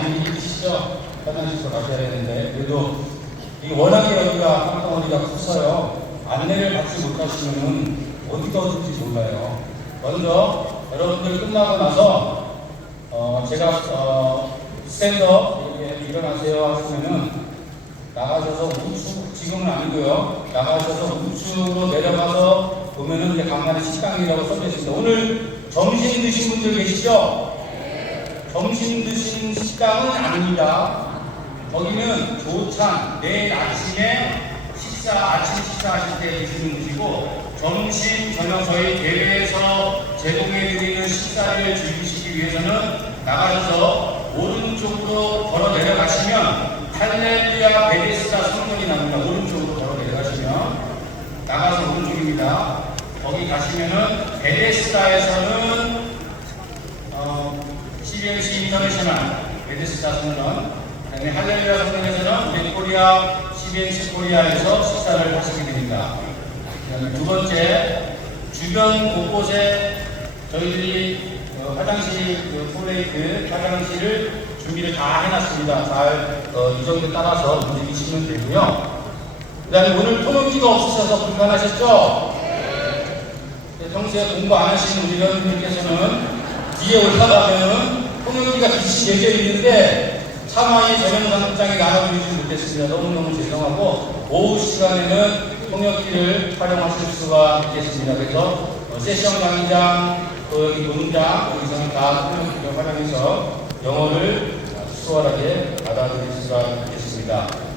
많이 힘드시죠? 화장실도 가셔야 되는데 그래도 이 워낙에 여기가 깜덩어리가 커서요 안내를 받지 못하시면은 어디가 어딘지 몰라요. 먼저 여러분들 끝나고 나서 어 제가 어 스탠더 이렇게 일어나세요 하시면은 나가셔서 우측 지금은 아니고요 나가셔서 우측으로 내려가서 보면은 이제 강남의 식당이라고 써져 있습니다. 오늘 점심 드신 분들 계시죠? 점심 드신 식당은 아닙니다. 거기는 조찬, 내일 아침에 식사, 아침 식사하실 때 드시는 곳이고, 점심, 저녁 저희 대회에서 제공해드리는 식사를 즐기시기 위해서는 나가셔서 오른쪽으로 걸어 내려가시면 할렐루야 베데스다 성전이 나옵니다. 오른쪽으로 걸어 내려가시면 나가서 오른쪽입니다. 거기 가시면은 베데스다에서는 어, CBMC 인터내셔널 베데스다 성전 그다음에 할렐루야 성전에서는 넷코리아 CBMC 코리아에서 식사를 하시게 됩니다. 그다음에 두 번째 주변 곳곳에 저희들이 어, 화장실 그 플레이트 화장실을 준비를 다 해놨습니다. 잘 어, 이 정도 따라서 움직이시면 되고요. 그 다음에 오늘 통역기가 없으셔서 불편하셨죠? 네, 평소에 공부 안 하시는 우리 여러분들께서는 뒤에 올라가면은 통역기가 빛이 내져 있는데 차마이 전용상장에 나눠드리지 못했습니다. 너무너무 죄송하고 오후 시간에는 통역기를 활용하실 수가 있겠습니다. 그래서 어, 세션 강의장, 또 여기 농장 여기서는 다 통역기를 활용해서 영어를 수월하게 받아들일 수가 있겠습니다.